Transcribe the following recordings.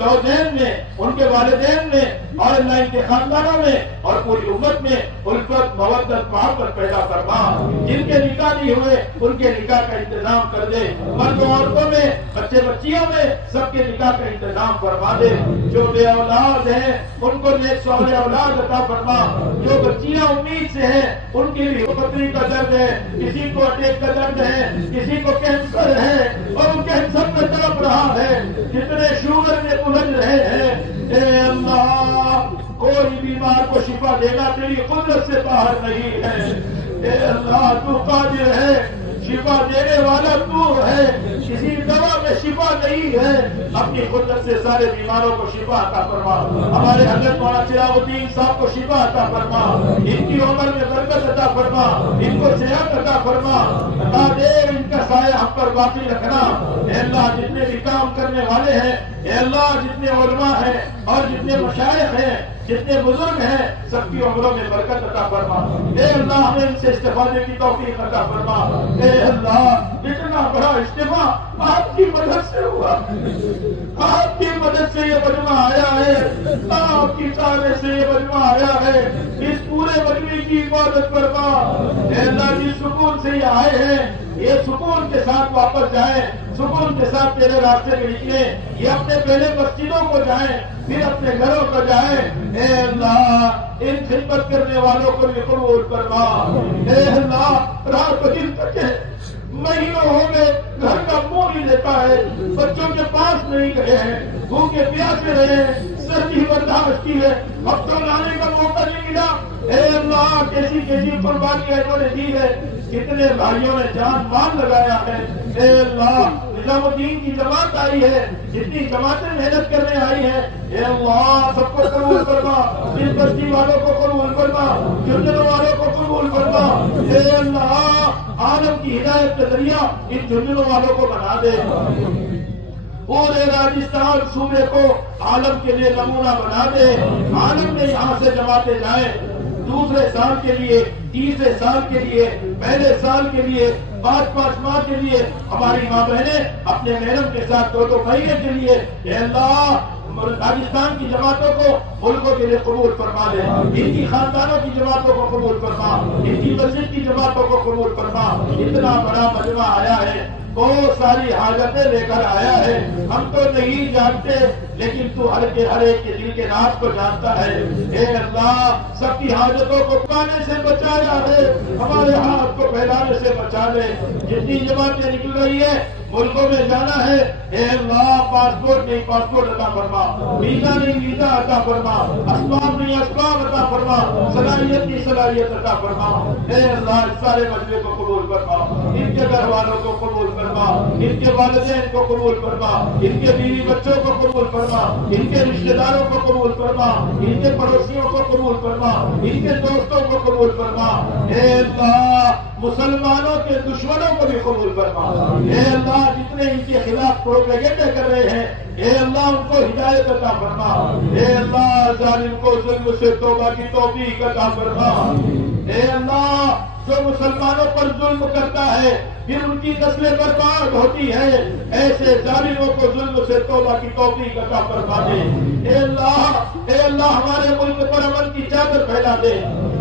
زوجین میں، ان کے والدین میں، اور اللہ ان کے خاندانوں میں اور پوری امت میں الفت، مودت، محبت پیدا فرما۔ جن کے نکاح نہیں ہوئے ان کے نکاح کا انتظام کر دے، مرد و عورتوں میں، بچے بچیوں میں سب کے نکاح کا انتظام فرما دے۔ جو بے اولاد ہیں ان کو نیک صالح اولاد عطا فرما۔ جو بچیاں امید سے ہیں ان کے لیے پتری کا درد ہے، کسی کو اٹیک کا درد ہے، کسی کو کینسر ہے اور وہ کینسر میں تڑپ رہا ہے، جتنے شوگر میں الجھ رہے ہیں، اے اللہ کوئی بیمار کو شفا دینا تیری قدرت سے باہر نہیں ہے۔ اے اللہ تو قادر ہے، شفا دینے والا تو ہے، کسی دوا میں شفا نہیں ہے، اپنی قدرت سے سارے بیماروں کو شفا عطا فرما۔ ہمارے حضرت مولانا چراغ الدین صاحب کو شفا عطا فرما، ان کی عمر میں برکت عطا فرما، ان کو صحت عطا فرما، عطا دے ان کا سایہ ہم پر باقی رکھنا۔ اے اللہ جتنے بھی کام کرنے والے ہیں، اے اللہ جتنے علماء ہیں اور جتنے مشائخ ہیں، جتنے بزرگ ہیں، سب کی عمروں میں برکت عطا فرما۔ اے اللہ ہمیں ان سے استفادے کی توفیق عطا فرما۔ اے اللہ اتنا بڑا اجتماع آپ کی مدد سے ہوا، آپ کی مدد سے یہ مجمع آیا ہے، آپ کی چاہنے سے یہ مجمع آیا ہے، اس پورے مجمع کی عبادت فرما۔ اے اللہ جس سکون سے یہ آئے ہیں یہ سکون کے ساتھ واپس جائیں، سکون کے ساتھ تیرے راستے میں نکلیں، یہ اپنے پہلے مسجدوں کو جائیں پھر اپنے گھروں کو جائیں۔ اے اللہ ان خدمت کرنے والوں کو بھی قبول فرما۔ اے اللہ رات دن تک مہینوں ہو گئے گھر کا منہ نہیں دیتا ہے، بچوں کے پاس نہیں گئے ہیں، بھوکے پیاسے رہے ہیں، سردی برداشت کی ہے، اب تو لانے کا موقع نہیں ملا۔ اے اللہ کیسی کیسی قربانی انہوں نے دی ہے، کتنے بھائیوں نے جان مال لگایا ہے۔ اے اللہ نظام الدین کی جماعت آئی ہے، جتنی جماعتیں محنت کرنے آئی ہیں، اے اللہ سب کو قبول فرما، اس بستی والوں کو قبول فرما، جھنجھنوں والوں کو قبول فرما۔ اے اللہ عالم کی ہدایت کا ذریعہ ان جھنجھنوں والوں کو بنا دے، پورے راجستھان صوبے کو عالم کے لیے نمونہ بنا دے، عالم میں یہاں سے جماعتیں جائیں، دوسرے سال کے لیے، تیسرے سال کے لیے، پہلے سال کے لیے، 5 ماہ کے لیے ہماری ماں بہنیں اپنے محرم کے ساتھ 2 مہینے کے لیے اے اللہ راجستھان کی جماعتوں کو ملکوں کے لیے قبول فرما دے، ان کی خاندانوں کی جماعتوں کو قبول فرما، ان کی مسجد کی جماعتوں کو قبول فرما۔ اتنا بڑا مجمع آیا ہے، بہت ساری حاجتیں لے کر آیا ہے، ہم تو نہیں جانتے لیکن تو ہر ایک کے دل کے راز کو جانتا ہے۔ اے اللہ سب کی حاجتوں کو پانے سے بچایا ہے، ہمارے ہاتھ کو پھیلانے سے بچا لے۔ جتنی جماعتیں نکل رہی ہے ملکوں میں جانا ہے، اے اللہ پاسپورٹ نہیں پاسپورٹ عطا فرما، ویزا نہیں ویزا عطا فرما، اسباب نہیں اسباب عطا فرما، صلاحیت نہیں صلاحیت عطا فرما۔ اے اللہ اس سارے مجمع کو قبول فرما، ان کے گھر والوں کو قبول فرما، ان کے والدین کو قبول فرما، ان کے بیوی بچوں کو قبول فرما، ان کے رشتہ داروں کو قبول فرما، ان کے پڑوسیوں کو قبول فرما، ان کے دوستوں کو قبول فرما۔ اے اللہ مسلمانوں کے دشمنوں کو بھی قبول فرما۔ اے اللہ جتنے ان کے خلاف پروپیگنڈا کر رہے ہیں اے اللہ ان کو ہدایت عطا فرما۔ اے اللہ ظالم کو ظلم سے توبہ کی توفیق عطا فرما۔ اے اللہ جو مسلمانوں پر ظلم کرتا ہے پھر ان کی نسلیں برباد ہوتی ہے، ایسے ظالموں کو ظلم سے توبہ کی توفیق عطا فرما دے۔ اے اللہ ہمارے ملک پر امن کی چادر پھیلا دے،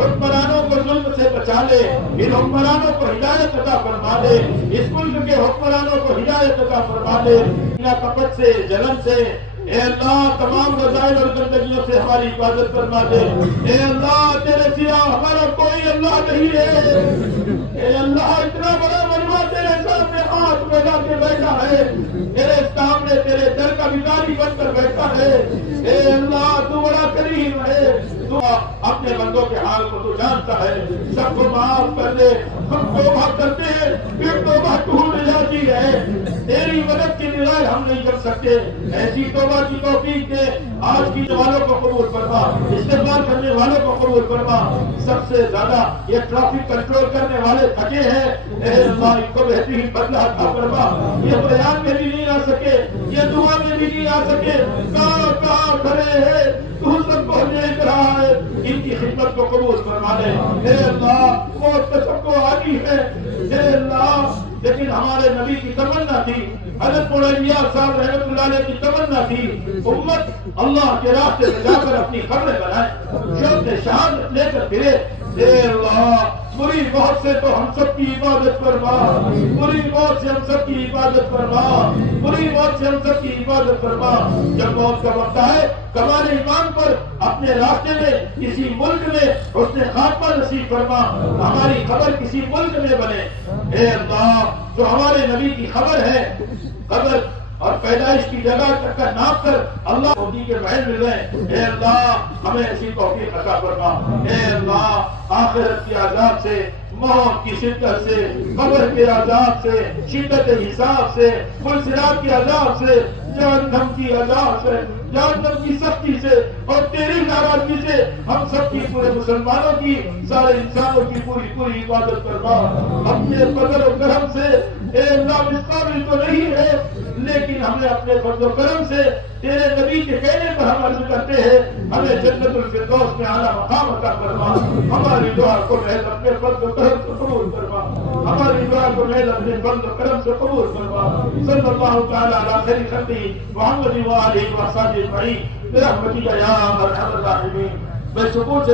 حکمرانوں کو ظلم سے بچا لے، ان حکمرانوں کو ہدایت عطا فرما دے، اس ملک کے حکمرانوں کو ہدایت عطا فرما دے، کپٹ سے جلن سے اے اللہ تمام رذائل اور گندگیوں سے ہماری حفاظت فرما دے۔ اے اللہ تیرے سوا ہمارا کوئی اللہ نہیں ہے۔ اے اللہ اتنا بڑا مجمع تیرے سامنے ہاتھ پھیلا کے بیٹھا ہے، تیرے سامنے تیرے در کا بھکاری بن کر بیٹھا ہے۔ اے اللہ تو بڑا کریم ہے، تو اپنے بندوں کے حال کو تو جانتا ہے، سب کو معاف کر دے۔ ہم توبہ کرتے ہیں پھر توبہ ٹوٹ جاتی ہے، تیری مدد کے بغیر ہم نہیں کر سکتے، ایسی توبہ کی توفیق دے۔ آج کی والوں کو قبول فرما، استغفار کرنے والوں کو قبول فرما۔ سب سے زیادہ یہ ٹریفک کنٹرول کرنے والے تھکے ہیں، اے اللہ ان کو بہترین بدلہ عطا فرما۔ یہ بیان میں بھی نہیں آ سکے، یہ دعا میں بھی نہیں آ سکے، کہاں کھڑے ہیں تو سب کو دیکھ رہا ہے، ان کی خدمت کو قبول فرما لے۔ اے اللہ موت کا سب کو عادی ہے، اے اللہ لیکن ہمارے نبی کی تمنا تھی، حضرت مولانا صاحب رحمۃ اللہ علیہ کی تمنا تھی، امت اللہ کے راستے میں جا کر اپنی قبریں بنائے، شوق شہادت لے کر پھرے۔ اے اللہ بری موت سے تو ہم سب کی عبادت فرما، بری موت سے ہم سب کی عبادت فرما، بری موت سے ہم سب کی عبادت فرما۔ جب موت کا وقت آئے کمال ایمان پر اپنے راستے میں کسی ملک میں حسن خاتمہ نصیب فرما، ہماری خبر کسی ملک میں بنے۔ اے اللہ جو ہمارے نبی کی خبر ہے، قبر اور پیدائش کی جگہ تک کا ناپ کر اللہ موتی کے محل مل گئے، اے اللہ ہمیں ایسی توفیق عطا فرما۔ اے اللہ آخرت کے عذاب سے، موت کی شدت سے، قبر کے عذاب سے، شدت حساب سے، پلسرات کے عذاب سے، جہنم کی عذاب سے، جہنم کی سختی سے اور تیری ناراضگی سے ہم سب کی، پورے مسلمانوں کی، سارے انسانوں کی پوری پوری عبادت فرما۔ اپنے فضل و کرم سے اے اللہ اس قابل تو نہیں ہے، لیکن ہمیں اپنے فضل و کرم سے تیرے نبی کے کہنے پر ہم عرض کرتے ہیں، ہمیں جنت الفردوس میں اعلیٰ مقام عطا فرما۔ ہماری دعا کو محض اپنے فضل و کرم سے قبول فرما، ہماری دعا کو محض اپنے فضل و کرم سے قبول فرما۔ صلی اللہ تعالی علی خیر خلقہ محمد و آلہ و صحبہ اجمعین برحمتک یا ارحم الراحمین۔ میں سکون سے